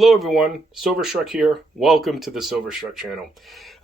Hello everyone, Silverstruck here. Welcome to the Silverstruck channel.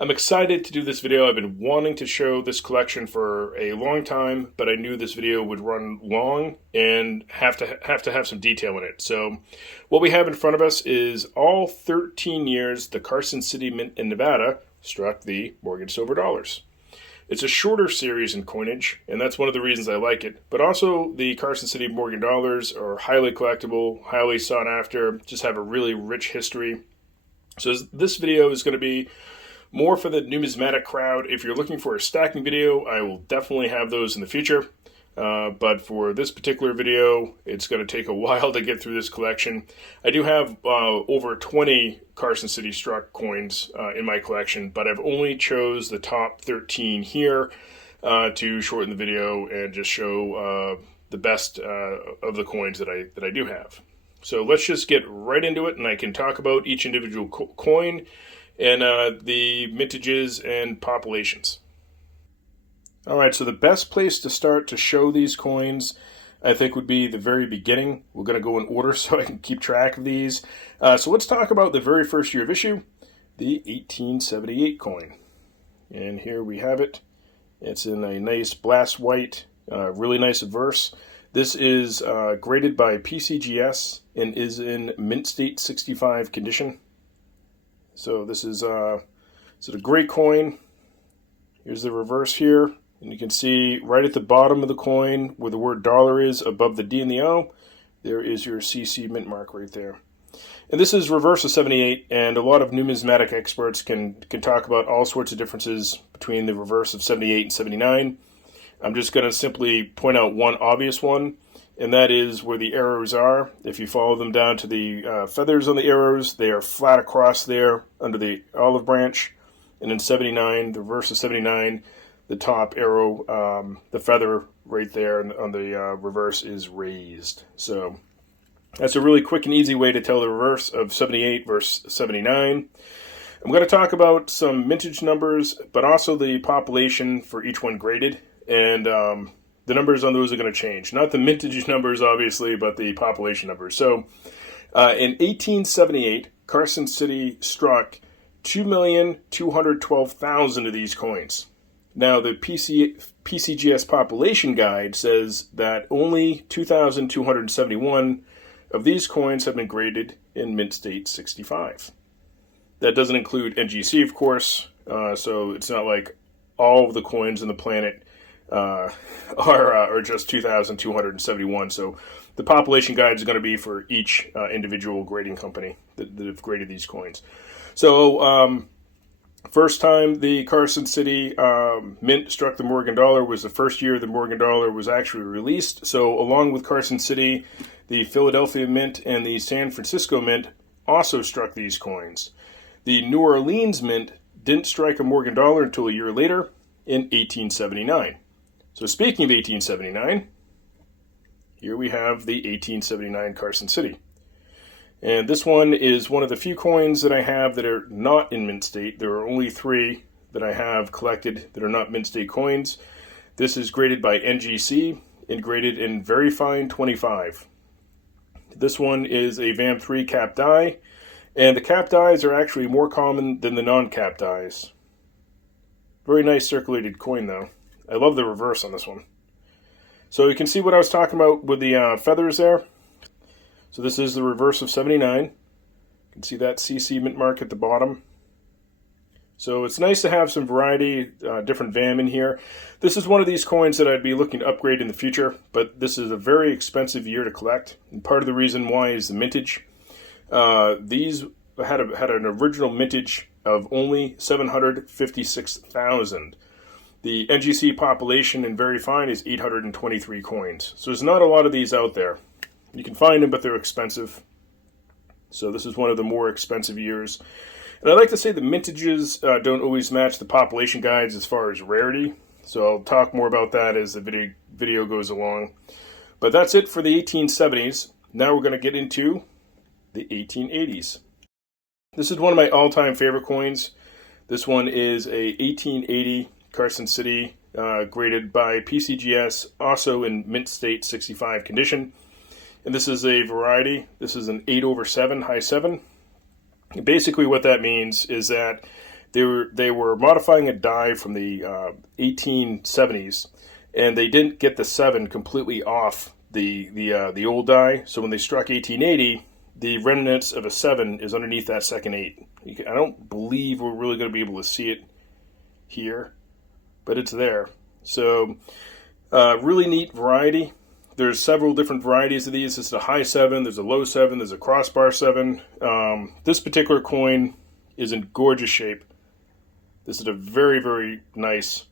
I'm excited to do this video. I've been wanting to show this collection for a long time, but I knew this video would run long and have to have some detail in it. So what we have in front of us is all 13 years the Carson City Mint in Nevada struck the Morgan silver dollars. It's a shorter series in coinage, and that's one of the reasons I like it. But also, the Carson City Morgan dollars are highly collectible, highly sought after, just have a really rich history. So this video is going to be more for the numismatic crowd. If you're looking for a stacking video, I will definitely have those in the future. But for this particular video, it's going to take a while to get through this collection. I do have over 20 Carson City struck coins in my collection, but I've only chose the top 13 here to shorten the video and just show the best of the coins that I do have. So let's just get right into it, and I can talk about each individual coin and the mintages and populations. All right, so the best place to start to show these coins, I think, would be the very beginning. We're going to go in order so I can keep track of these. So let's talk about the very first year of issue, the 1878 coin. And here we have it. It's in a nice blast white, really nice obverse. This is graded by PCGS and is in mint state 65 condition. So this is a great coin. Here's the reverse here. And you can see right at the bottom of the coin where the word dollar is above the D and the O, there is your CC mint mark right there. And this is reverse of 78, and a lot of numismatic experts can talk about all sorts of differences between the reverse of 78 and 79. I'm just going to simply point out one obvious one, and that is where the arrows are. If you follow them down to the feathers on the arrows, they are flat across there under the olive branch. And in 79, the reverse of 79, the top arrow, the feather right there on the reverse is raised. So that's a really quick and easy way to tell the reverse of 78 versus 79. I'm going to talk about some mintage numbers, but also the population for each one graded. And the numbers on those are going to change. Not the mintage numbers, obviously, but the population numbers. So in 1878, Carson City struck 2,212,000 of these coins. Now, the PCGS population guide says that only 2,271 of these coins have been graded in mint state 65. That doesn't include NGC, of course, so it's not like all of the coins on the planet are just 2,271. So the population guide is going to be for each individual grading company that have graded these coins. So first time the Carson City Mint struck the Morgan dollar was the first year the Morgan dollar was actually released. So along with Carson City, the Philadelphia Mint and the San Francisco Mint also struck these coins. The New Orleans Mint didn't strike a Morgan dollar until a year later in 1879. So speaking of 1879, here we have the 1879 Carson City. And this one is one of the few coins that I have that are not in mint state. There are only 3 that I have collected that are not mint state coins. This is graded by NGC and graded in very fine 25. This one is a VAM3 capped die, and the capped dies are actually more common than the non-capped dies. Very nice circulated coin though. I love the reverse on this one. So you can see what I was talking about with the feathers there. So this is the reverse of 79. You can see that CC mint mark at the bottom. So it's nice to have some variety, different VAM in here. This is one of these coins that I'd be looking to upgrade in the future, but this is a very expensive year to collect. And part of the reason why is the mintage. These had an original mintage of only 756,000. The NGC population in very fine is 823 coins. So there's not a lot of these out there. You can find them, but they're expensive. So this is one of the more expensive years. And I like to say the mintages don't always match the population guides as far as rarity. So I'll talk more about that as the video goes along. But that's it for the 1870s. Now we're going to get into the 1880s. This is one of my all-time favorite coins. This one is a 1880 Carson City graded by PCGS, also in mint state 65 condition. And this is a variety. This is an 8/7, high 7. Basically what that means is that they were modifying a die from the 1870s, and they didn't get the 7 completely off the old die. So when they struck 1880, the remnants of a 7 is underneath that second 8. I don't believe we're really going to be able to see it here, but it's there. So really neat variety. There's several different varieties of these. This is a high 7, there's a low 7, there's a crossbar 7. This particular coin is in gorgeous shape. This is a very, very nice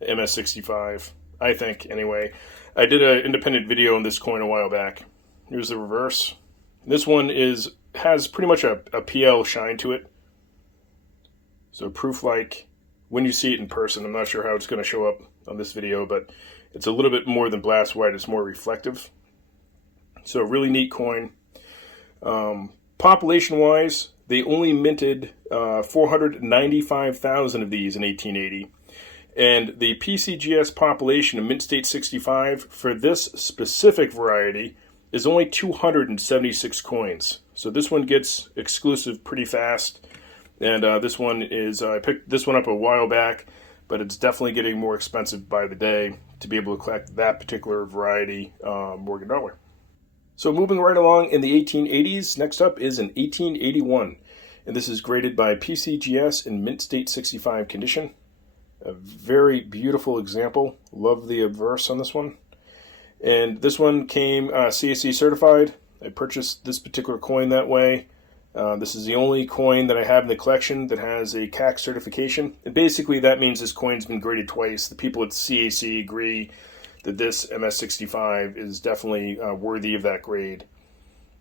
MS65, I think, anyway. I did an independent video on this coin a while back. Here's the reverse. This one has pretty much a PL shine to it. So proof like when you see it in person. I'm not sure how it's going to show up on this video, but it's a little bit more than blast white. It's more reflective. So a really neat coin. Population-wise, they only minted 495,000 of these in 1880. And the PCGS population of Mint State 65 for this specific variety is only 276 coins. So this one gets exclusive pretty fast. And this one is, I picked this one up a while back, but it's definitely getting more expensive by the day to be able to collect that particular variety Morgan dollar. So moving right along in the 1880s, next up is an 1881. And this is graded by PCGS in Mint State 65 condition. A very beautiful example. Love the obverse on this one. And this one came CAC certified. I purchased this particular coin that way. This is the only coin that I have in the collection that has a CAC certification. And basically that means this coin's been graded twice. The people at CAC agree that this MS65 is definitely worthy of that grade.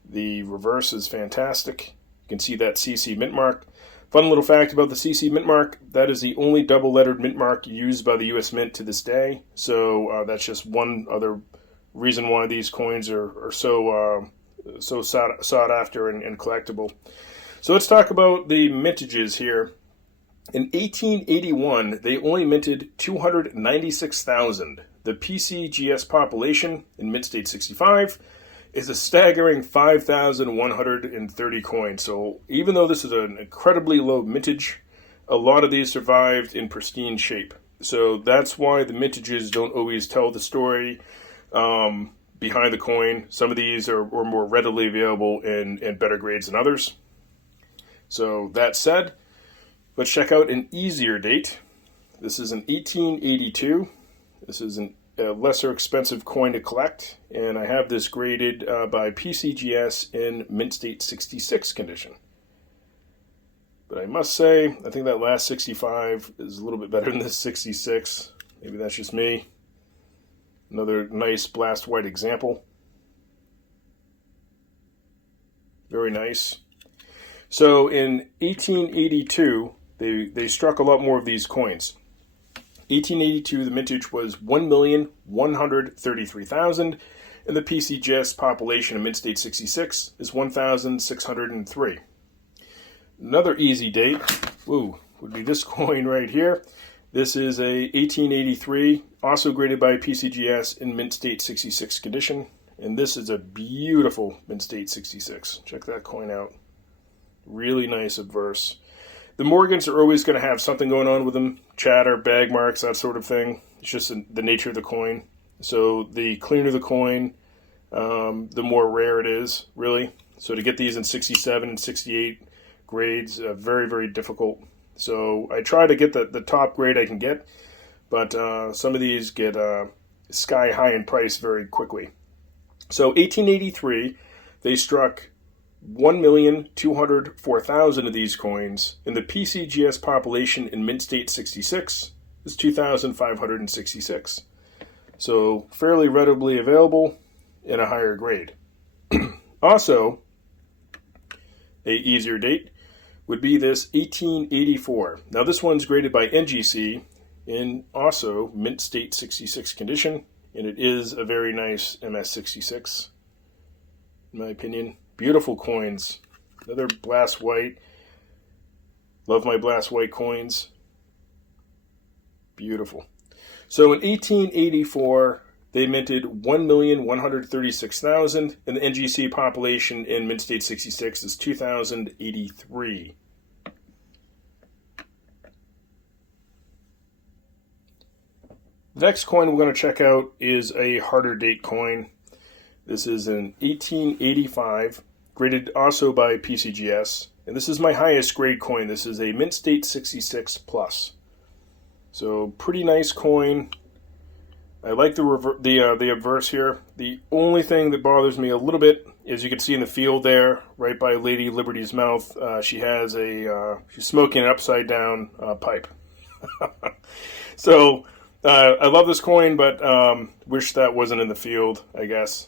The reverse is fantastic. You can see that CC mint mark. Fun little fact about the CC mint mark, that is the only double-lettered mint mark used by the U.S. Mint to this day. So that's just one other reason why these coins are so sought after and collectible. So let's talk about the mintages here. In 1881, they only minted 296,000. The PCGS population in Mint State 65 is a staggering 5,130 coins. So even though this is an incredibly low mintage, a lot of these survived in pristine shape. So that's why the mintages don't always tell the story behind the coin. Some of these are more readily available in better grades than others. So that said, let's check out an easier date. This is an 1882. This is a lesser expensive coin to collect, and I have this graded by PCGS in Mint State 66 condition. But I must say, I think that last 65 is a little bit better than this 66. Maybe that's just me. Another nice blast white example. Very nice. So in 1882, they struck a lot more of these coins. 1882, the mintage was 1,133,000, and the PCGS population of Mint State 66 is 1,603. Another easy date, would be this coin right here. This is a 1883, also graded by PCGS in Mint State 66 condition, and this is a beautiful Mint State 66. Check that coin out. Really nice obverse. The Morgans are always going to have something going on with them, chatter, bag marks, that sort of thing. It's just the nature of the coin. So the cleaner the coin, the more rare it is, really. So to get these in 67 and 68 grades, very, very difficult. So I try to get the top grade I can get, but some of these get sky high in price very quickly. So 1883, they struck 1,204,000 of these coins, and the PCGS population in Mint State 66 is 2,566. So fairly readily available in a higher grade. Also, a easier date would be this 1884. Now this one's graded by NGC in also Mint State 66 condition, and it is a very nice MS66, in my opinion. Beautiful coins. Another blast white. Love my blast white coins. Beautiful. So in 1884, they minted 1,136,000, and the NGC population in Mint State 66 is 2,083. The next coin we're going to check out is a harder date coin. This is an 1885, graded also by PCGS, and this is my highest grade coin. This is a Mint State 66 Plus. So pretty nice coin. I like the obverse here. The only thing that bothers me a little bit is you can see in the field there, right by Lady Liberty's mouth, she has she's smoking an upside down pipe. So I love this coin, but wish that wasn't in the field, I guess.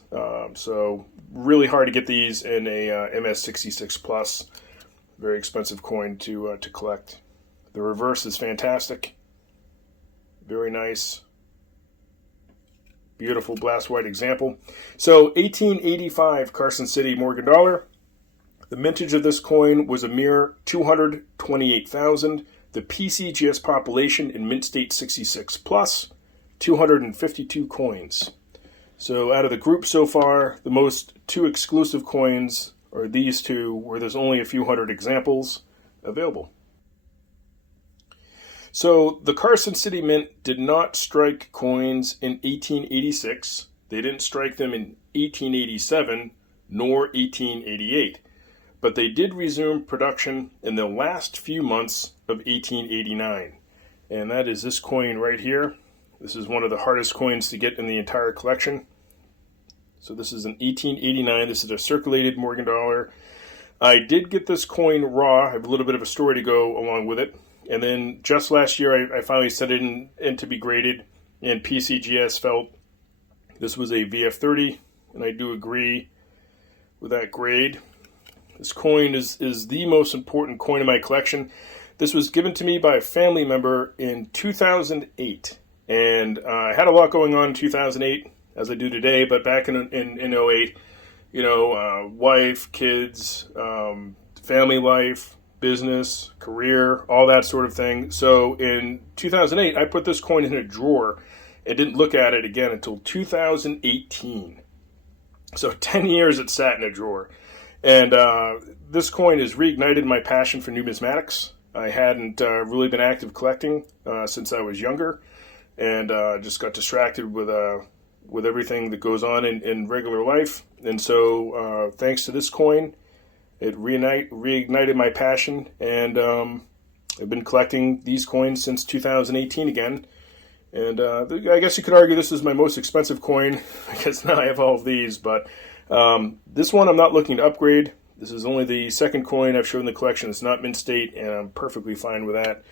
So really hard to get these in a MS66 Plus. Very expensive coin to collect. The reverse is fantastic. Very nice. Beautiful blast white example. So 1885 Carson City Morgan dollar. The mintage of this coin was a mere 228,000. The PCGS population in Mint State 66 Plus, 252 coins. So out of the group so far, the most two exclusive coins are these two, where there's only a few hundred examples available. So the Carson City Mint did not strike coins in 1886. They didn't strike them in 1887, nor 1888. But they did resume production in the last few months of 1889. And that is this coin right here. This is one of the hardest coins to get in the entire collection. So this is an 1889. This is a circulated Morgan dollar. I did get this coin raw. I have a little bit of a story to go along with it. And then just last year, I finally sent it in to be graded, and PCGS felt this was a VF30, and I do agree with that grade. This coin is the most important coin in my collection. This was given to me by a family member in 2008, and I had a lot going on in 2008, as I do today, but back in 08, you know, wife, kids, family life, business, career, all that sort of thing. So in 2008, I put this coin in a drawer and didn't look at it again until 2018. So 10 years it sat in a drawer. And this coin has reignited my passion for numismatics. I hadn't really been active collecting since I was younger, and just got distracted with everything that goes on in regular life. And so thanks to this coin, it reignited my passion, and I've been collecting these coins since 2018 again. And I guess you could argue this is my most expensive coin, because now I have all of these. But this one I'm not looking to upgrade. This is only the second coin I've shown in the collection. It's not Mint State, and I'm perfectly fine with that.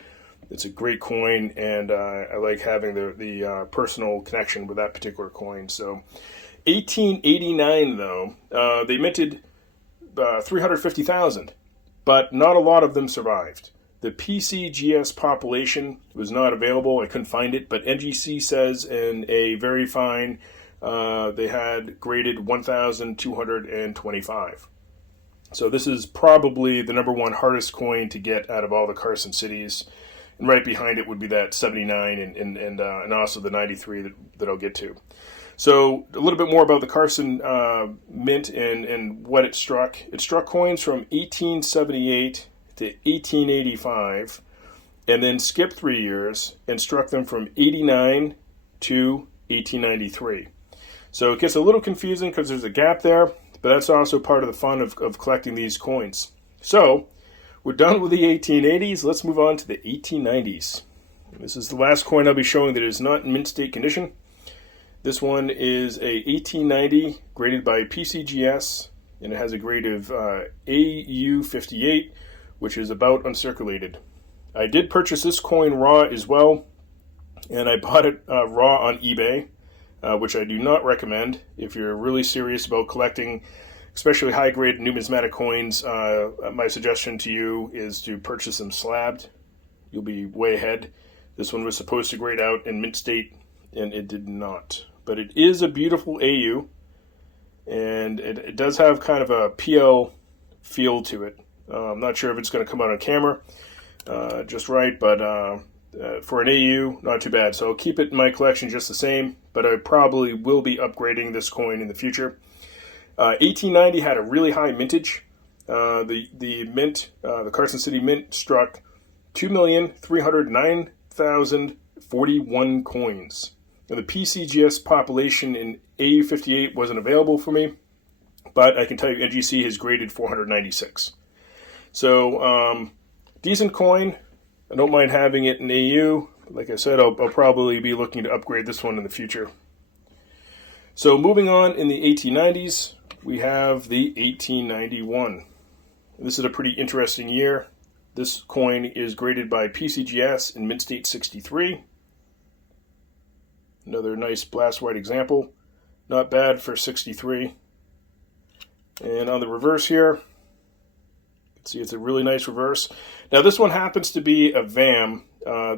It's a great coin, and I like having the personal connection with that particular coin. So 1889, though, they minted 350,000, but not a lot of them survived. The PCGS population was not available. I couldn't find it, but NGC says in a very fine, they had graded 1,225. So this is probably the number one hardest coin to get out of all the Carson cities. And right behind it would be that 79 and also the 93 that I'll get to. So a little bit more about the Carson Mint and what it struck. It struck coins from 1878 to 1885, and then skipped 3 years and struck them from 89 to 1893. So it gets a little confusing because there's a gap there, but that's also part of the fun of collecting these coins. So we're done with the 1880s. Let's move on to the 1890s. This is the last coin I'll be showing that is not in mint state condition. This one is a 1890 graded by PCGS, and it has a grade of AU58, which is about uncirculated. I did purchase this coin raw as well, and I bought it raw on eBay, which I do not recommend. If you're really serious about collecting, especially high-grade numismatic coins, my suggestion to you is to purchase them slabbed. You'll be way ahead. This one was supposed to grade out in mint state, and it did not. But it is a beautiful AU, and it does have kind of a PL feel to it. I'm not sure if it's going to come out on camera just right, but for an AU, not too bad. So I'll keep it in my collection just the same, but I probably will be upgrading this coin in the future. 1890 had a really high mintage. The mint, the Carson City Mint struck 2,309,041 coins. Now, the PCGS population in AU58 wasn't available for me, but I can tell you NGC has graded 496. So, decent coin. I don't mind having it in AU. Like I said, I'll probably be looking to upgrade this one in the future. So moving on, in the 1890s, we have the 1891. This is a pretty interesting year. This coin is graded by PCGS in mint state 63. Another nice blast white example. Not bad for 63. And on the reverse here, you can see it's a really nice reverse. Now this one happens to be a VAM.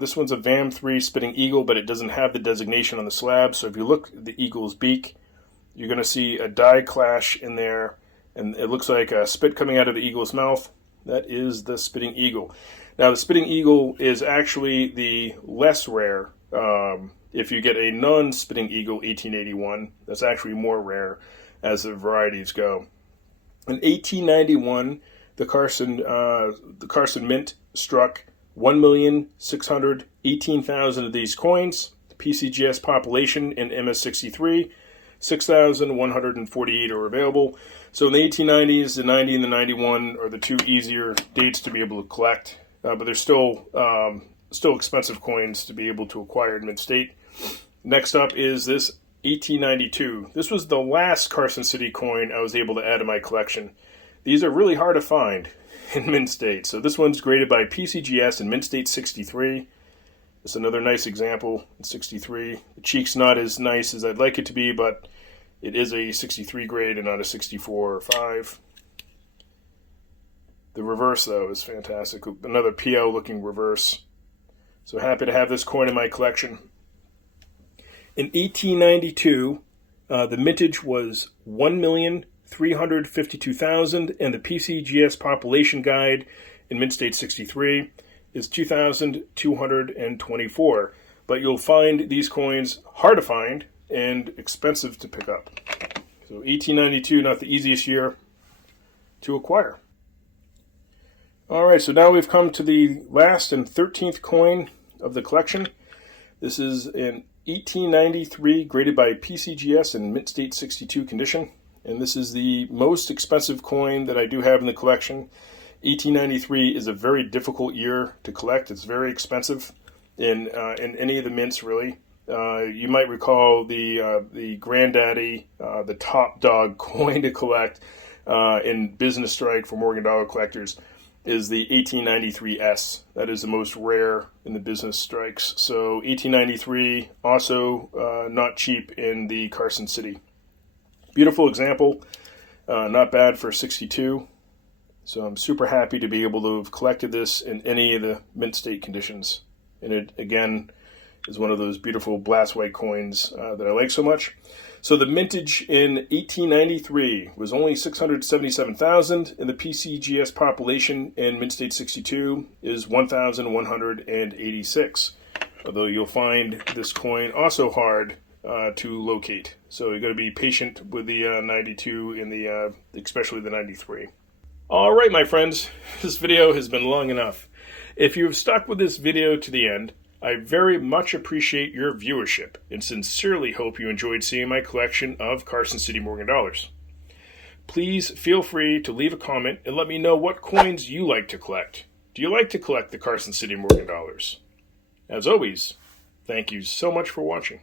This one's a VAM 3 spitting eagle, but it doesn't have the designation on the slab. So if you look at the eagle's beak, you're going to see a die clash in there, and it looks like a spit coming out of the eagle's mouth. That is the spitting eagle. Now the spitting eagle is actually the less rare. If you get a non-spitting eagle 1881, that's actually more rare as the varieties go. In 1891, the Carson Mint struck 1,618,000 of these coins. The PCGS population in MS63, 6,148 are available. So in the 1890s, the 90 and the 91 are the two easier dates to be able to collect, but they're still expensive coins to be able to acquire in mint state. Next up is this 1892. This was the last Carson City coin I was able to add to my collection. These are really hard to find in mint state. So this one's graded by PCGS in mint state 63. It's another nice example in 63. The cheek's not as nice as I'd like it to be, but it is a 63 grade and not a 64 or 5. The reverse, though, is fantastic. Another PL looking reverse. So happy to have this coin in my collection. In 1892, the mintage was 1,352,000, and the PCGS population guide in mint state 63 is 2,224. But you'll find these coins hard to find and expensive to pick up. So 1892, not the easiest year to acquire. All right, so now we've come to the last and 13th coin of the collection. This is an 1893 graded by PCGS in mint state 62 condition, and this is the most expensive coin that I do have in the collection. 1893 is a very difficult year to collect. It's very expensive in any of the mints, really. You might recall the granddaddy, the top dog coin to collect in Business Strike for Morgan Dollar collectors is the 1893S. That is the most rare in the Business Strikes. So 1893, also not cheap in the Carson City. Beautiful example, not bad for 62. So I'm super happy to be able to have collected this in any of the mint state conditions. And it, again, is one of those beautiful blast white coins that I like so much. So the mintage in 1893 was only 677,000, and the PCGS population in mint state 62 is 1,186. Although you'll find this coin also hard to locate. So you've got to be patient with the 92 and the especially the 93. All right, my friends, this video has been long enough. If you've stuck with this video to the end, I very much appreciate your viewership and sincerely hope you enjoyed seeing my collection of Carson City Morgan dollars. Please feel free to leave a comment and let me know what coins you like to collect. Do you like to collect the Carson City Morgan dollars? As always, thank you so much for watching.